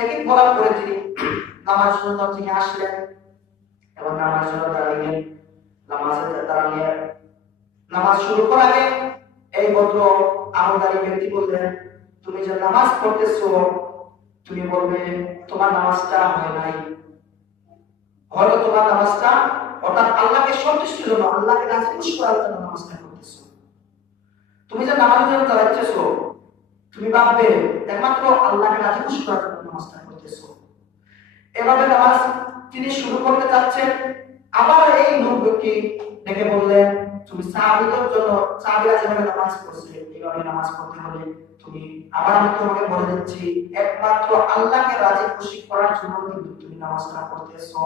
একই বলার পরে তিনি নামাজের জন্য তিনি আসলেন এবং নামাজের জন্য দাঁড়ালেন। নামাজে দাঁড়ালে নামাজ শুরু করার আগে এই ভদ্র আমলদারি ব্যক্তি বললেন, তুমি যে নামাজ পড়তেছো তুমি বলবে তোমার নামাজটা হয় নাই, হয়তো তোমার নামাজটা অর্থাৎ আল্লাহকে সন্তুষ্টির জন্য, আল্লাহকে রাজি খুশি করার জন্য নামাজটা করতেছো। তুমি যে নামাজের জন্য দাঁড়াচ্ছো তুমি ভাববে একমাত্র আল্লাহকে রাজি খুশি করার জন্য নামাজটা করতেছো। এভাবে নামাজ তিনি শুরু করতে যাচ্ছেন, আবার এই লোককে ডেকে বললেন, তুমি সাহাবীদের জন্য, সাহাবীরা যেভাবে নামাজ পড়ছে এইভাবে নামাজ পড়তে হবে। তুমি আবার আমি তোমাকে বলে দিচ্ছি একমাত্র আল্লাহকে রাজি খুশি করার জন্য কিন্তু তুমি নামাজটা পড়তেছো।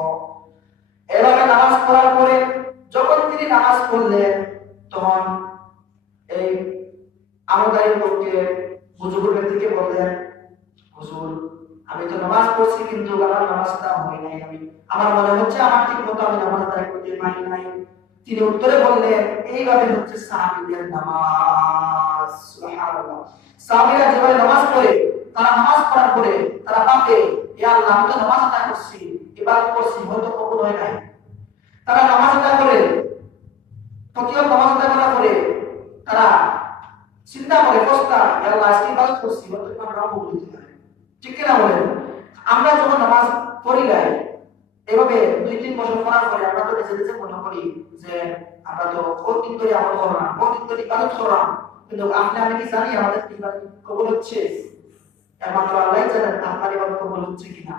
এভাবে নামাজ পড়ার পরে যখন তিনি নামাজ পড়লেন তখন এই আমলদারি লোককে হুজুর ব্যক্তিকে বললেন, হুজুর আমি তো নামাজ পড়ছি কিন্তু আমার নামাজটা হয় নাই, আমার মনে হচ্ছে আমার ঠিক মতো আমি নামাজ আদায় করতে পারি নাই। তিনি উত্তরে বললেন, এইভাবে হচ্ছে সাহাবীদের নামাজ। সুবহানাল্লাহ। সাহাবীরা যেভাবে নামাজ পড়ে, তারা নামাজ পড়ার পরে তারা ভাবে, ইয়া আল্লাহ আমি তো নামাজ আদায় করছি, ইবাদত করছি, হয়তো কবুল হয় নাই। তারা নামাজ আদায় করে, প্রতিদিন নামাজ আদায় করার পরে তারা চিন্তা করে, কষ্ট, ইয়া আল্লাহ আজকে ইবাদত করছি, হয়তো আমার নাম কবুল হতে পারে। ঠিক কিনা বলেন? আমরা যখন নামাজ পড়ি নাই এভাবে 2-3 বছর পড়ার পরে আমরা তো নিজে নিজে মনে করি যে আমরা তো কতদিন ধরে আমল করলাম, কতদিন ধরে ইবাদত করলাম, কিন্তু আপনি আমি কি জানি আমাদের ইবাদত কবুল হচ্ছে? একমাত্র আল্লাহই জানেন আপনার ইবাদত কবুল হচ্ছে কিনা।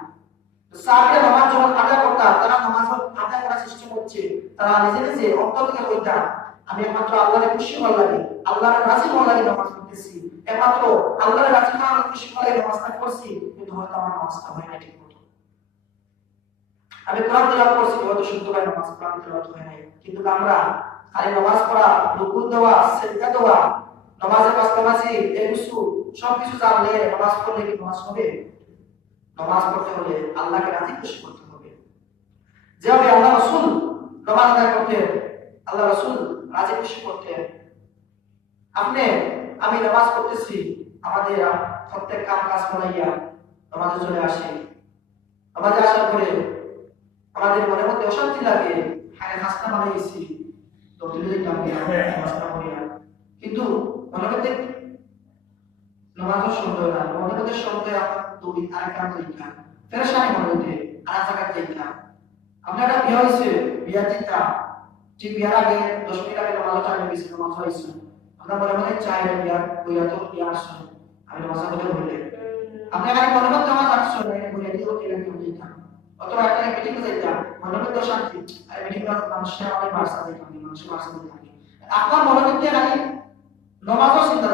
তো সাহাবীরা নামাজ যখন আদায় করতেন, তারা নামাজ আদায় করার চেষ্টা করছে, তারা নিজে নিজে অন্তর থেকে বলতেন, আমি একমাত্র আল্লাহরে খুশি হওয়ার লাগে, আল্লাহরে রাজি হওয়ার লাগে নামাজ পড়তেছি, একমাত্র আল্লাহরে রাজি হওয়ার খুশি হওয়ার লাগে নামাজটা করছি, কিন্তু হয়তো আমার নামাজটা হয় না ঠিক মতো। আমি কোরআন তেলাওয়াত করছি, হয়তো শুদ্ধভাবে নামাজ কোরআন তেলাওয়াত হয় নাই। কিন্তু আমরা খালি নামাজ পড়া, রুকু দেওয়া, সিজদা দেওয়া, নামাজের পাশাপাশি এগুসু সবকিছু জানলে নামাজ পড়লে কি নামাজ হবে? নামাজ পড়তে হলে আল্লাহকে রাজি খুশি করতে হবে। যেভাবে আল্লাহ রাসূল নামাজ আদায় করতেন, আল্লাহ রাসূল রাজি খুশি করতেন। আমি নামাজ পড়তেছি, আমাদের প্রত্যেক কাম কাজ করাইয়া নামাজে চলে আসি। নামাজে আসার পরে আমাদের মনের মধ্যে অশান্তি লাগে, হ্যাঁ নাস্তা বানাইছি তো তুলে দিতাম নাস্তা করিয়া, কিন্তু মনের মধ্যে নামাজের সন্দেহ না, মনের মধ্যে সন্দেহ আমার দৌড়ি আরেক কাম দিতাম, ফেরেশানি মনের মধ্যে আর জায়গা দিতাম। আপনারা বিয়ে হয়েছে, বিয়া দিতাম, ঠিক বিয়ার আগে 10 মিনিট আগে নামাজ টাইম গেছিল, নামাজ হয়েছে, আমরা মনে মনে চাই বিয়া বইয়া তো বিয়া আসছে, আমি নামাজ পড়তে বললে আপনি আগে মনে মধ্যে নামাজ আসছে না, বইয়া দিও কেন দিতাম, অথবা একটা মিটিং এ যাইতাম, মনে মধ্যে শান্তি, আর মিটিং এ মানুষের অনেক ভাষা দিতাম, মানুষের ভাষা দিতাম, আপনার মনে মধ্যে নামাজও চিন্তা